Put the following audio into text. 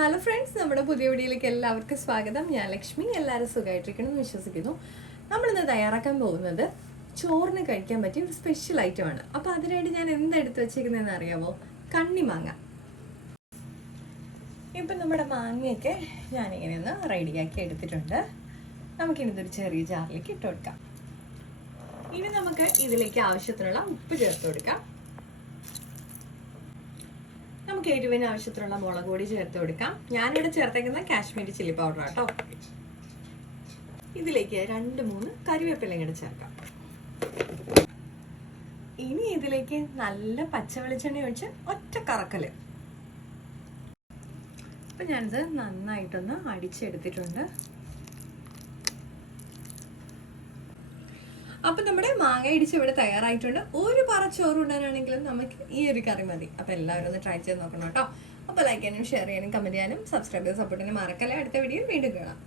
Hello friends, നമ്മുടെ പുതിയ വീഡിയോയിലേക്ക് എല്ലാവർക്കും സ്വാഗതം. ഞാൻ ലക്ഷ്മി. എല്ലാവരും സുഖമായിട്ടിരിക്കണമെന്ന് വിശ്വസിക്കുന്നു. നമ്മളിന്ന് തയ്യാറാക്കാൻ പോകുന്നത് ചോറിന് കഴിക്കാൻ പറ്റിയ ഒരു സ്പെഷ്യൽ ഐറ്റമാണ്. അപ്പോൾ അതിനായിട്ട് ഞാൻ എന്തെടുത്ത് വെച്ചിരിക്കുന്നതെന്ന് അറിയാമോ? കണ്ണിമാങ്ങ. ഇപ്പം നമ്മുടെ മാങ്ങയൊക്കെ ഞാനിങ്ങനെ ഒന്ന് റെഡിയാക്കി എടുത്തിട്ടുണ്ട്. നമുക്കിതൊരു ചെറിയ ജാറിലേക്ക് ഇട്ട് കൊടുക്കാം. ഇനി നമുക്ക് ഇതിലേക്ക് ആവശ്യത്തിനുള്ള ഉപ്പ് ചേർത്ത് കൊടുക്കാം. നമുക്ക് എരിവിന് ആവശ്യത്തിനുള്ള മുളക് പൊടി ചേർത്ത് കൊടുക്കാം. ഞാനിവിടെ ചേർത്തേക്കുന്ന കാശ്മീരി ചില്ലി പൗഡർ കേട്ടോ. ഇതിലേക്ക് 2-3 കരിവേപ്പിലയും കൂടെ ചേർക്കാം. ഇനി ഇതിലേക്ക് നല്ല പച്ച വെളിച്ചെണ്ണ ഒഴിച്ച് ഒറ്റ കറക്കല്. അപ്പൊ ഞാനിത് നന്നായിട്ടൊന്ന് അടിച്ചെടുത്തിട്ടുണ്ട്. അപ്പം നമ്മുടെ മാങ്ങ ഇടിച്ച് ഇവിടെ തയ്യാറായിട്ടുണ്ട്. ഒരു പറ ചോറ് ഉണ്ടാനാണെങ്കിലും നമുക്ക് ഈ ഒരു കറി മതി. അപ്പം എല്ലാവരും ഒന്ന് ട്രൈ ചെയ്ത് നോക്കണം കേട്ടോ. അപ്പോൾ ലൈക്ക് ചെയ്യാനും ഷെയർ ചെയ്യാനും കമൻറ്റ് ചെയ്യാനും സബ്സ്ക്രൈബ് ചെയ്ത് സപ്പോർട്ട് ചെയ്യാനും മറക്കല്ലേ. അടുത്ത വീഡിയോ വീണ്ടും കാണാം.